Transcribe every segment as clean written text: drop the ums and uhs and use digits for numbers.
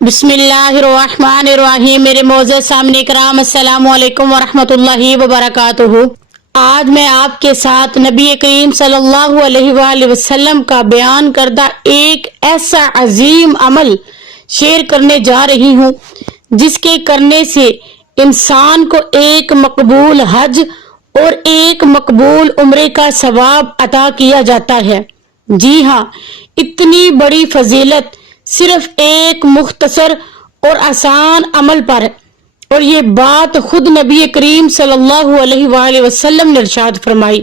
بسم اللہ الرحمن الرحیم۔ میرے معزز سامعین کرام، السلام علیکم ورحمۃ اللہ وبرکاتہ۔ آج میں آپ کے ساتھ نبی کریم صلی اللہ علیہ وآلہ وسلم کا بیان کردہ ایک ایسا عظیم عمل شیئر کرنے جا رہی ہوں جس کے کرنے سے انسان کو ایک مقبول حج اور ایک مقبول عمرے کا ثواب عطا کیا جاتا ہے۔ جی ہاں، اتنی بڑی فضیلت صرف ایک مختصر اور آسان عمل پر ہے، اور یہ بات خود نبی کریم صلی اللہ علیہ وآلہ وسلم نے ارشاد فرمائی۔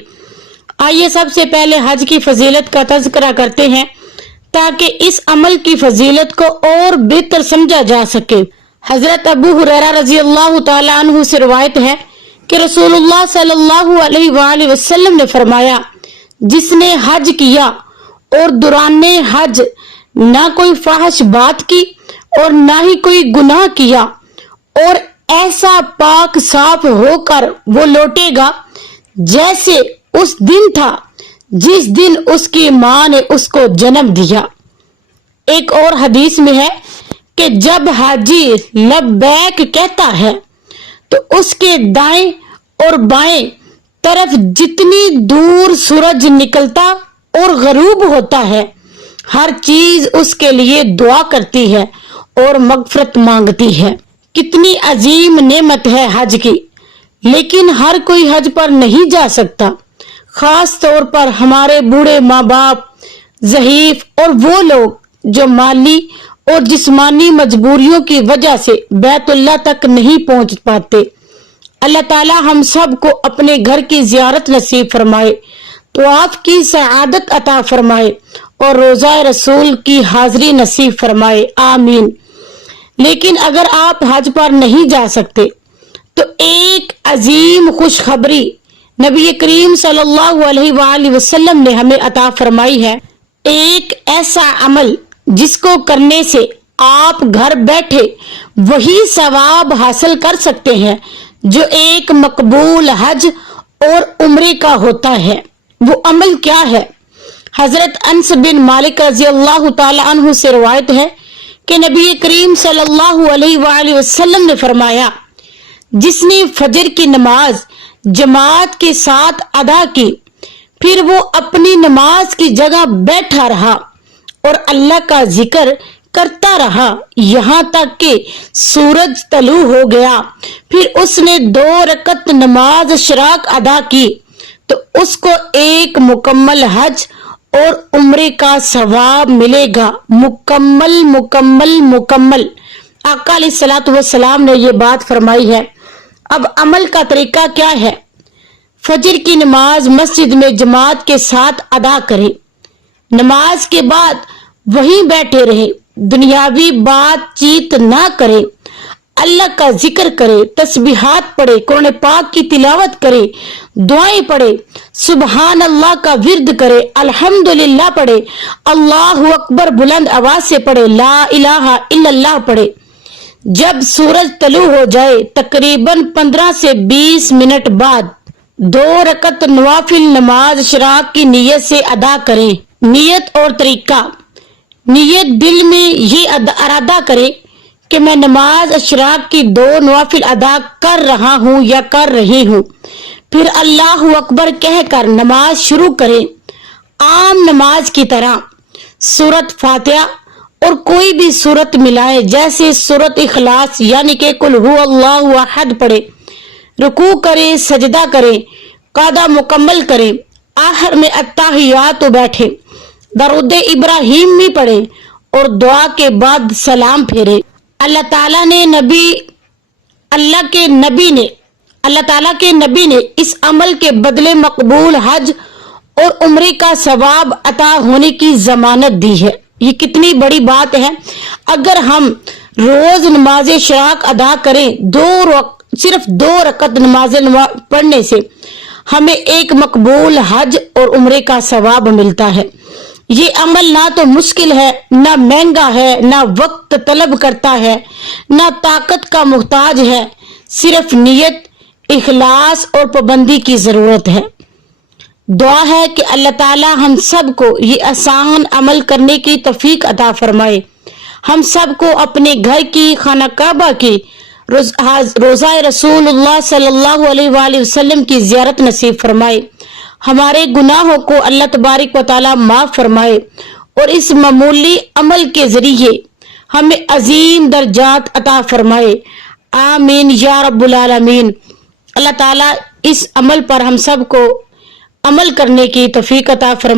آئیے سب سے پہلے حج کی فضیلت کا تذکرہ کرتے ہیں تاکہ اس عمل کی فضیلت کو اور بہتر سمجھا جا سکے۔ حضرت ابو ہریرہ رضی اللہ تعالیٰ عنہ سے روایت ہے کہ رسول اللہ صلی اللہ علیہ وآلہ وسلم نے فرمایا، جس نے حج کیا اور دوران حج نہ کوئی فحش بات کی اور نہ ہی کوئی گناہ کیا، اور ایسا پاک صاف ہو کر وہ لوٹے گا جیسے اس دن تھا جس دن اس کی ماں نے اس کو جنم دیا۔ ایک اور حدیث میں ہے کہ جب حاجی لبیک کہتا ہے تو اس کے دائیں اور بائیں طرف جتنی دور سورج نکلتا اور غروب ہوتا ہے، ہر چیز اس کے لیے دعا کرتی ہے اور مغفرت مانگتی ہے۔ کتنی عظیم نعمت ہے حج کی، لیکن ہر کوئی حج پر نہیں جا سکتا۔ خاص طور پر ہمارے بوڑھے ماں باپ، ضعیف اور وہ لوگ جو مالی اور جسمانی مجبوریوں کی وجہ سے بیت اللہ تک نہیں پہنچ پاتے۔ اللہ تعالی ہم سب کو اپنے گھر کی زیارت نصیب فرمائے، طواف کی سعادت عطا فرمائے اور روضہ رسول کی حاضری نصیب فرمائے، آمین۔ لیکن اگر آپ حج پر نہیں جا سکتے تو ایک عظیم خوشخبری نبی کریم صلی اللہ علیہ وآلہ وسلم نے ہمیں عطا فرمائی ہے۔ ایک ایسا عمل جس کو کرنے سے آپ گھر بیٹھے وہی ثواب حاصل کر سکتے ہیں جو ایک مقبول حج اور عمرے کا ہوتا ہے۔ وہ عمل کیا ہے؟ حضرت انس بن مالک رضی اللہ تعالی عنہ سے روایت ہے کہ نبی کریم صلی اللہ علیہ وآلہ وسلم نے فرمایا، جس نے فجر کی نماز جماعت کے ساتھ ادا کی، پھر وہ اپنی نماز کی جگہ بیٹھا رہا اور اللہ کا ذکر کرتا رہا یہاں تک کہ سورج طلوع ہو گیا، پھر اس نے 2 رکعت نماز اشراق ادا کی، تو اس کو ایک مکمل حج اور عمرے کا ثواب ملے گا۔ مکمل مکمل مکمل، آقا علیہ الصلوۃ والسلام نے یہ بات فرمائی ہے۔ اب عمل کا طریقہ کیا ہے؟ فجر کی نماز مسجد میں جماعت کے ساتھ ادا کریں، نماز کے بعد وہیں بیٹھے رہیں، دنیاوی بات چیت نہ کریں، اللہ کا ذکر کرے، تسبیحات پڑھے، قرآن پاک کی تلاوت کرے، دعائیں پڑھے، سبحان اللہ کا ورد کرے، الحمدللہ پڑھے، اللہ اکبر بلند آواز سے پڑھے، لا الہ الا اللہ پڑھے۔ جب سورج طلوع ہو جائے تقریباً 15 سے 20 منٹ بعد 2 رکعت نوافل نماز اشراق کی نیت سے ادا کریں۔ نیت اور طریقہ: نیت دل میں یہ ارادہ کرے کہ میں نماز اشراق کی 2 نوافل ادا کر رہا ہوں یا کر رہی ہوں، پھر اللہ اکبر کہہ کر نماز شروع کریں۔ عام نماز کی طرح سورۃ فاتحہ اور کوئی بھی سورت ملائے، جیسے سورۃ اخلاص یعنی کہ قل هو اللہ احد پڑھے، رکوع کریں، سجدہ کریں، قعدہ مکمل کریں، آخر میں التحیات بیٹھیں، درود ابراہیم بھی پڑھیں اور دعا کے بعد سلام پھیریں۔ اللہ تعالیٰ کے نبی نے اس عمل کے بدلے مقبول حج اور عمرے کا ثواب عطا ہونے کی ضمانت دی ہے۔ یہ کتنی بڑی بات ہے۔ اگر ہم روز نماز اشراق ادا کریں، صرف 2 رکعت نماز پڑھنے سے ہمیں ایک مقبول حج اور عمرے کا ثواب ملتا ہے۔ یہ عمل نہ تو مشکل ہے، نہ مہنگا ہے، نہ وقت طلب کرتا ہے، نہ طاقت کا محتاج ہے، صرف نیت، اخلاص اور پابندی کی ضرورت ہے۔ دعا ہے کہ اللہ تعالی ہم سب کو یہ آسان عمل کرنے کی توفیق عطا فرمائے، ہم سب کو اپنے گھر کی خانہ کعبہ کی روضہ رسول اللہ صلی اللہ علیہ وآلہ وسلم کی زیارت نصیب فرمائے، ہمارے گناہوں کو اللہ تبارک و تعالی معاف فرمائے اور اس معمولی عمل کے ذریعے ہمیں عظیم درجات عطا فرمائے، آمین یا رب العالمین۔ اللہ تعالیٰ اس عمل پر ہم سب کو عمل کرنے کی توفیق عطا فرمائے۔